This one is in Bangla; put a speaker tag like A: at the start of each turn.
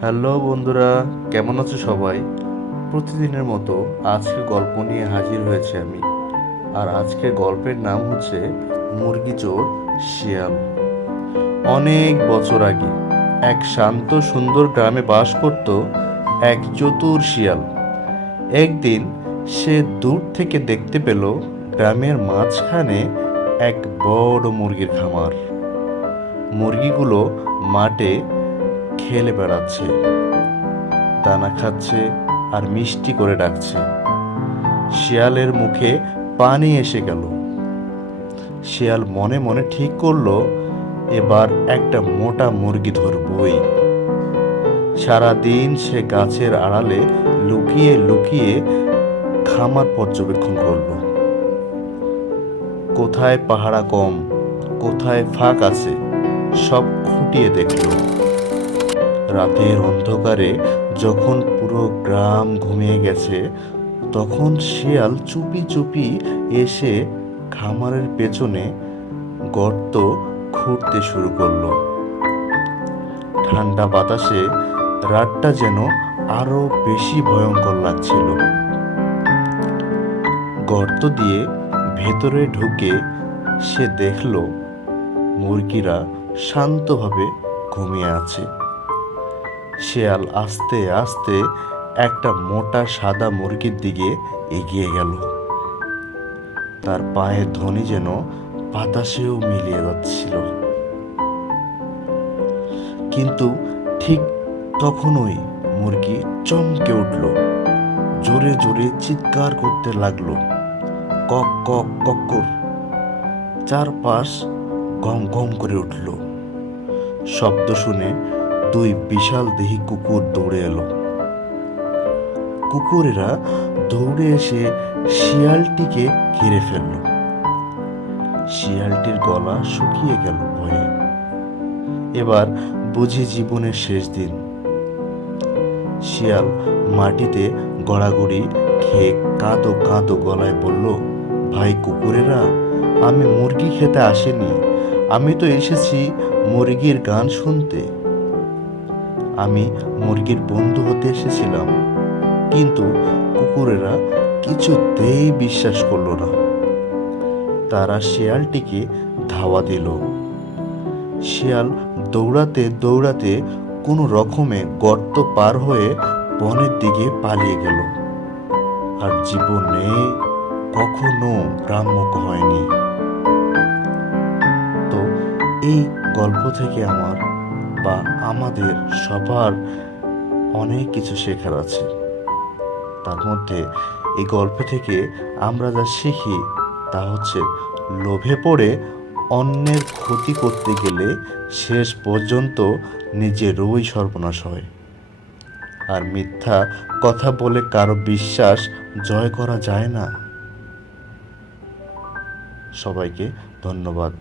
A: হ্যালো বন্ধুরা, কেমন আছো সবাই? প্রতিদিনের মতো আজকে গল্প নিয়ে হাজির হয়েছে আমি। আর আজকের গল্পের নাম হচ্ছে মুরগি চোর শিয়াল। অনেক বছর আগে এক শান্ত সুন্দর গ্রামে বাস করত এক চতুর শিয়াল। একদিন সে দূর থেকে দেখতে পেল গ্রামের মাঝখানে এক বড় মুরগির খামার। মুরগিগুলো মাঠে খেলে বেড়াচ্ছে, দানা খাচ্ছে আর মিষ্টি করে ডাকছে। শিয়ালের মুখে পানি এসে গেল। শিয়াল মনে মনে ঠিক করল, এবার একটা মোটা মুরগি ধরবই। সারাদিন সে গাছের আড়ালে লুকিয়ে লুকিয়ে খামার পর্যবেক্ষণ করল। কোথায় পাহারা কম, কোথায় ফাঁক আছে, সব খুঁটিয়ে দেখল। রাতের অন্ধকারে যখন পুরো গ্রাম ঘুমিয়ে গেছে, তখন শিয়াল চুপি চুপি এসে খামারের পেছনে গর্ত খুঁড়তে শুরু করল। ঠান্ডা বাতাসে রাতটা যেন আরও বেশি ভয়ঙ্কর লাগছিল। গর্ত দিয়ে ভেতরে ঢুকে সে দেখল, মুরগিরা শান্তভাবে ঘুমিয়ে আছে। শেয়াল আস্তে আস্তে একটা মোটা সাদা মুরগির দিকে এগিয়ে গেল। তার পায়ের ধ্বনি যেন বাতাসেও মিলিয়ে যাচ্ছিল। কিন্তু ঠিক তখনই মুরগি চমকে উঠল। জোরে জোরে চিৎকার করতে লাগল। কক কক কক্কর চারপাশ গম গম করে উঠল। শব্দ শুনে দুই বিশাল দেহি কুকুর দৌড়ে এলো। কুকুরেরা দৌড়ে এসে শিয়ালটিকে ঘিরে ফেলল। শিয়ালটির গলা শুকিয়ে গেল ভয়ে। এবার বুঝি জীবনের শেষ দিন। শিয়াল মাটিতে গড়াগড়ি খেয়ে কাঁদো কাঁদো গলায় বলল, ভাই কুকুরেরা, আমি মুরগি খেতে আসিনি। আমি তো এসেছি মুরগির গান শুনতে। আমি মুরগির বন্ধু হতে এসেছিলাম। কিন্তু কুকুরেরা কিছুতেই বিশ্বাস করল না। তারা শিয়ালটিকে ধাওয়া দিল। শিয়াল দৌড়াতে দৌড়াতে কোনো রকমে গর্ত পার হয়ে বনের দিকে পালিয়ে গেল। আর জীবনে কখনো গ্রাম্যক হয়নি। তো এই গল্প থেকে আমার বা আমাদের সবার অনেক কিছু শেখার আছে। তার মধ্যে এই গল্প থেকে আমরা যা শিখি তা হচ্ছে লোভে পড়ে অন্যের ক্ষতি করতে গেলে শেষ পর্যন্ত নিজেরই সর্বনাশ হয়। আর মিথ্যা কথা বলে কারও বিশ্বাস জয় করা যায় না। সবাইকে ধন্যবাদ।